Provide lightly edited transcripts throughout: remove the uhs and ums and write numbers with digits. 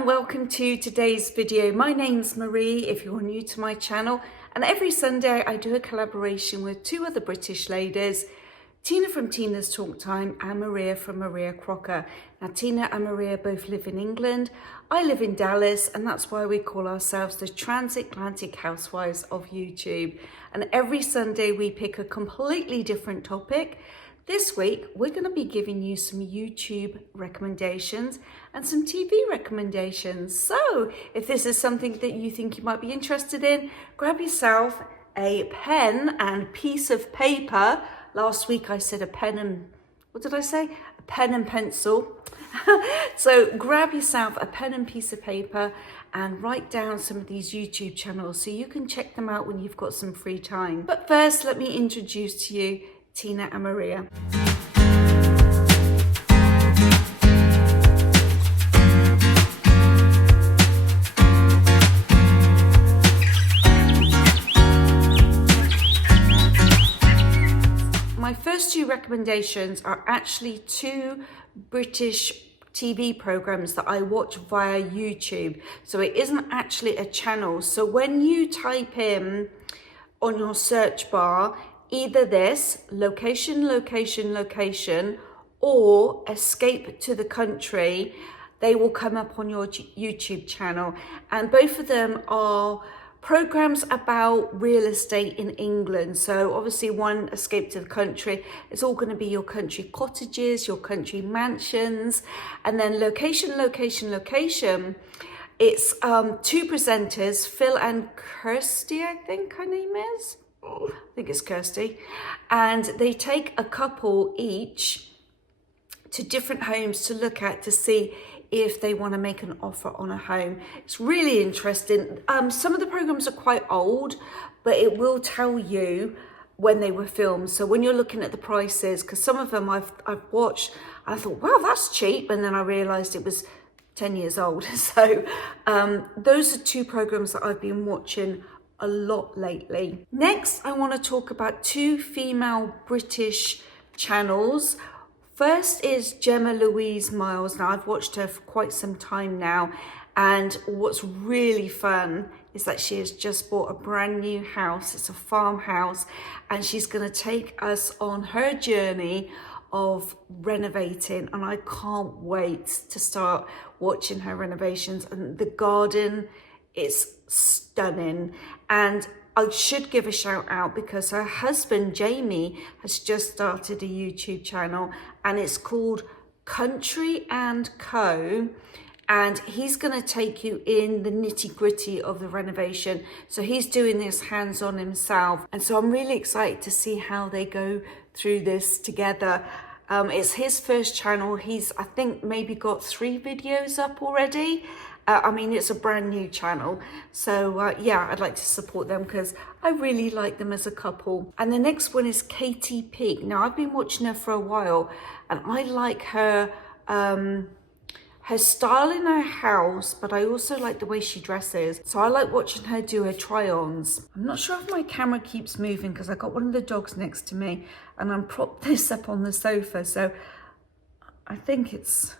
and welcome to today's video. My name's Maree if you're new to my channel, and every Sunday I do a collaboration with two other British ladies, Tina from Tina's Talk Time and Maree from Maree Crocker. Now Tina and Maree both live in England, I live in Dallas, and that's why we call ourselves the Transatlantic Housewives of YouTube. And every Sunday we pick a completely different topic. This week, we're going to be giving you some YouTube recommendations and some TV recommendations. So if this is something that you think you might be interested in, grab yourself a pen and piece of paper. Last week I said a pen and, what did I say? A pen and pencil. So grab yourself a pen and piece of paper and write down some of these YouTube channels so you can check them out when you've got some free time. But first, let me introduce to you Tina and Maree. My first two recommendations are actually two British TV programs that I watch via YouTube. So it isn't actually a channel. So when you type in on your search bar either this, location, or escape to the country, they will come up on your YouTube channel. And both of them are programs about real estate in England. So obviously one, escape to the country, it's all going to be your country cottages, your country mansions. And then location, it's two presenters, Phil and Kirsty, I think her name is. I think it's Kirsty, and they take a couple each to different homes to look at to see if they want to make an offer on a home. It's really interesting. Some of the programs are quite old, but it will tell you when they were filmed. So when you're looking at the prices, because some of them I've watched, I thought, wow, that's cheap, and then I realized it was 10 years old. So those are two programs that I've been watching a lot lately. Next, I want to talk about two female British channels. First is Gemma Louise Miles. Now, I've watched her for quite some time now, and what's really fun is that she has just bought a brand new house. It's a farmhouse, and she's going to take us on her journey of renovating, and I can't wait to start watching her renovations. And the garden is stunning, and I should give a shout out because her husband Jamie has just started a YouTube channel, and it's called Country and Co, and he's going to take you in the nitty-gritty of the renovation. So he's doing this hands-on himself, and so I'm really excited to see how they go through this together. It's his first channel. He's, I think, maybe got 3 videos up already. I mean, it's a brand new channel. So yeah, I'd like to support them because I really like them as a couple. And the next one is Katie Peak. Now, I've been watching her for a while, and I like her style in her house, but I also like the way she dresses. So I like watching her do her try-ons. I'm not sure if my camera keeps moving because I got one of the dogs next to me, and I'm propped this up on the sofa. So I think it's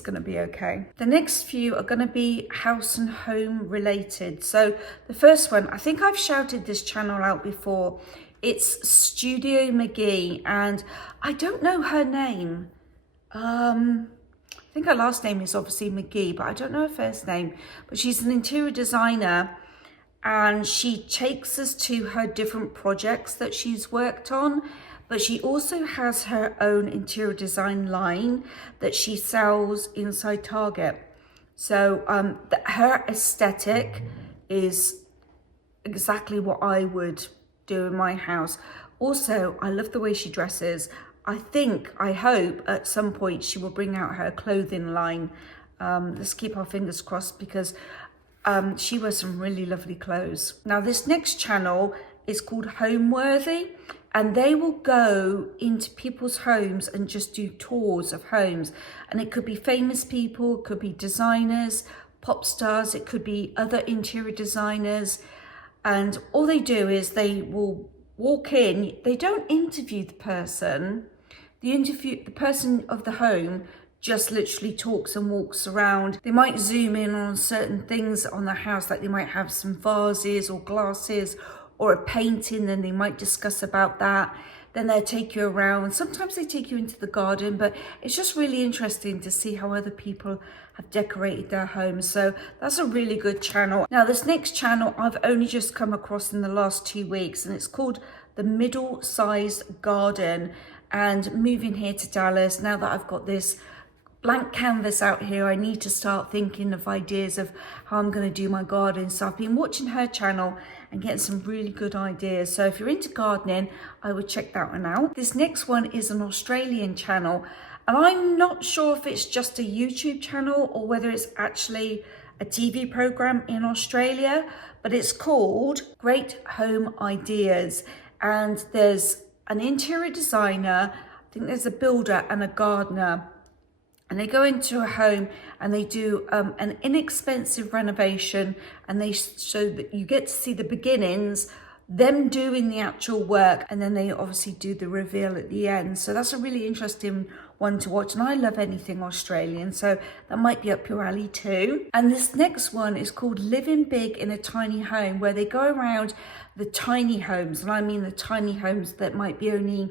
going to be okay. The next few are going to be house and home related. So the first one, I think I've shouted this channel out before. It's Studio McGee, and I don't know her name. I think her last name is obviously McGee, but I don't know her first name. But she's an interior designer, and she takes us to her different projects that she's worked on. But she also has her own interior design line that she sells inside Target. So her aesthetic is exactly what I would do in my house. Also, I love the way she dresses. I hope at some point she will bring out her clothing line. Let's keep our fingers crossed, because she wears some really lovely clothes. Now, this next channel is called Homeworthy, and they will go into people's homes and just do tours of homes. And it could be famous people, it could be designers, pop stars, it could be other interior designers. And all they do is they will walk in, they don't interview the person. The person of the home just literally talks and walks around. They might zoom in on certain things on the house, like they might have some vases or glasses or a painting, then they might discuss about that. Then they'll take you around. Sometimes they take you into the garden, but it's just really interesting to see how other people have decorated their homes. So that's a really good channel. Now, this next channel I've only just come across in the last 2 weeks, and it's called The Middle-Sized Garden. And moving here to Dallas, now that I've got this blank canvas out here, I need to start thinking of ideas of how I'm going to do my garden. So I've been watching her channel and getting some really good ideas. So if you're into gardening, I would check that one out. This next one is an Australian channel, and I'm not sure if it's just a YouTube channel or whether it's actually a TV program in Australia, but it's called Great Home Ideas. And there's an interior designer, I think there's a builder and a gardener. And they go into a home and they do an inexpensive renovation, and they show that you get to see the beginnings, them doing the actual work, and then they obviously do the reveal at the end. So that's a really interesting one to watch, and I love anything Australian, so that might be up your alley too. And this next one is called Living Big in a Tiny Home, where they go around the tiny homes, and I mean the tiny homes that might be only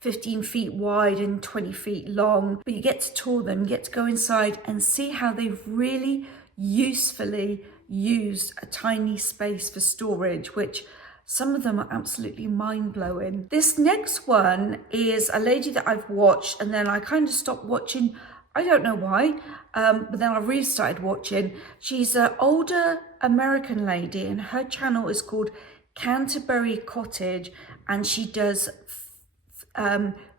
15 feet wide and 20 feet long, but you get to tour them, you get to go inside and see how they've really usefully used a tiny space for storage, which some of them are absolutely mind-blowing. This next one is a lady that I've watched, and then I kind of stopped watching, I don't know why, but then I restarted watching. She's an older American lady, and her channel is called Canterbury Cottage, and she does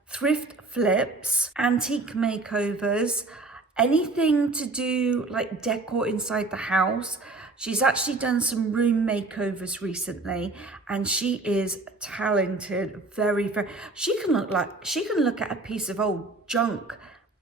thrift flips, antique makeovers, anything to do like decor inside the house. She's actually done some room makeovers recently, and she is talented, very. She can look at a piece of old junk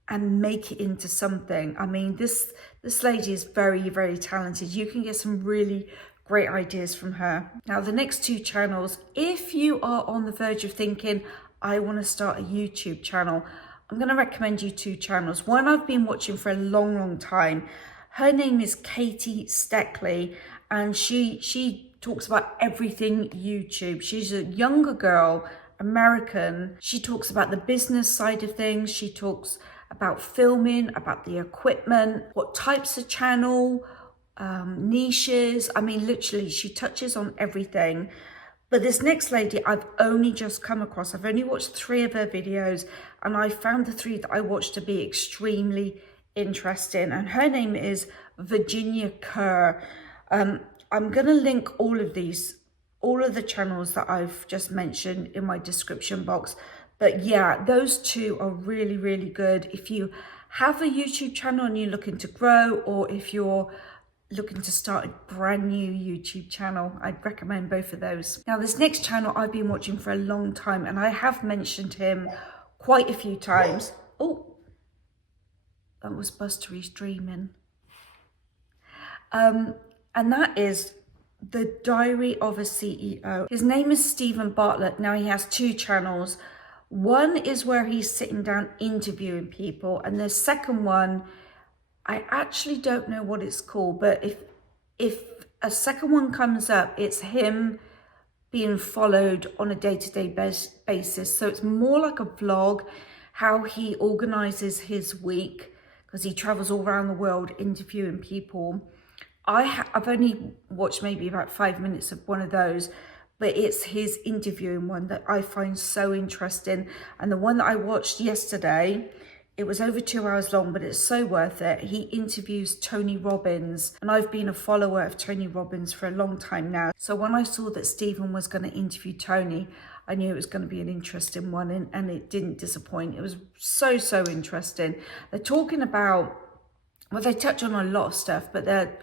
and make it into something. I mean, this lady is very, very talented. You can get some really great ideas from her. Now, the next two channels, if you are on the verge of thinking, I want to start a YouTube channel, I'm going to recommend you two channels. One I've been watching for a long time. Her name is Katie Steckley, and she talks about everything YouTube. She's a younger girl, American. She talks about the business side of things. She talks about filming, about the equipment, what types of channel, niches. I mean, literally, she touches on everything. But this next lady I've only just come across. I've only watched 3 of her videos, and I found the 3 that I watched to be extremely interesting. And her name is Virginia Kerr. I'm going to link all of the channels that I've just mentioned in my description box. But yeah, those 2 are really, really good. If you have a YouTube channel and you're looking to grow, or if you're looking to start a brand new YouTube channel, I'd recommend both of those. Now, this next channel I've been watching for a long time, and I have mentioned him quite a few times. Oh, that was Bustery's dreaming. And that is The Diary of a CEO. His name is Stephen Bartlett. Now, he has 2 channels. One is where he's sitting down interviewing people, and the second one, I actually don't know what it's called, but if a second one comes up, it's him being followed on a day-to-day basis. So it's more like a vlog, how he organizes his week, because he travels all around the world interviewing people. I've only watched maybe about 5 minutes of one of those, but it's his interviewing one that I find so interesting. And the one that I watched yesterday, it was over 2 hours long, but it's so worth it. He interviews Tony Robbins, and I've been a follower of Tony Robbins for a long time now. So when I saw that Stephen was going to interview Tony, I knew it was going to be an interesting one, and it didn't disappoint. It was so interesting. They're talking about, well, they touch on a lot of stuff, but they're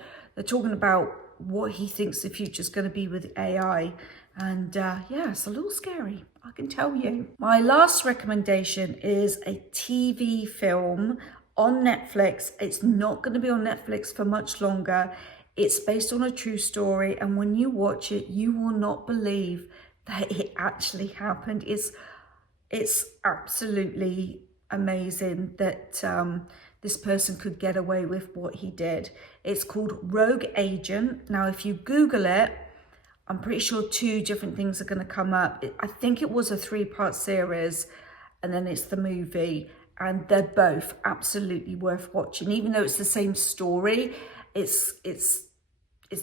talking about what he thinks the future is going to be with AI. And yeah, it's a little scary, I can tell you. My last recommendation is a TV film on Netflix. It's not going to be on Netflix for much longer. It's based on a true story, and when you watch it, you will not believe that it actually happened. It's absolutely amazing that this person could get away with what he did. It's called Rogue Agent. Now, if you Google it, I'm pretty sure 2 different things are going to come up. I think it was a 3-part series, and then it's the movie, and they're both absolutely worth watching. Even though it's the same story, it's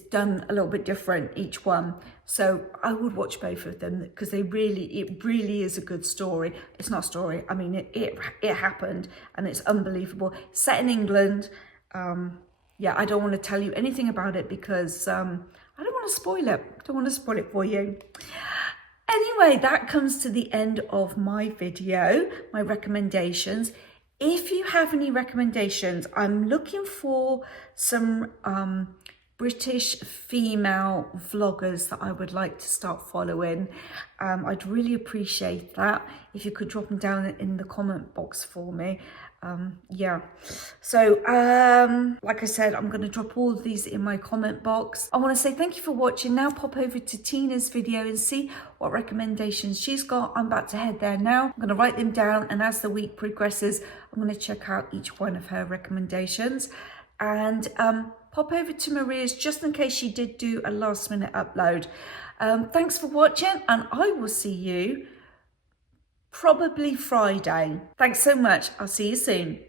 done a little bit different, each one. So I would watch both of them because it really is a good story. It's not a story. I mean, it happened, and it's unbelievable. Set in England. Yeah, I don't want to tell you anything about it because I don't want to spoil it. I don't want to spoil it for you. Anyway, that comes to the end of my video, my recommendations. If you have any recommendations, I'm looking for some British female vloggers that I would like to start following. I'd really appreciate that if you could drop them down in the comment box for me. Yeah, so like I said, I'm going to drop all of these in my comment box. I want to say thank you for watching. Now pop over to Tina's video and see what recommendations she's got. I'm about to head there now. I'm going to write them down, and as the week progresses, I'm going to check out each one of her recommendations. And pop over to Maree's just in case she did do a last minute upload. Thanks for watching, and I will see you probably Friday. Thanks so much. I'll see you soon.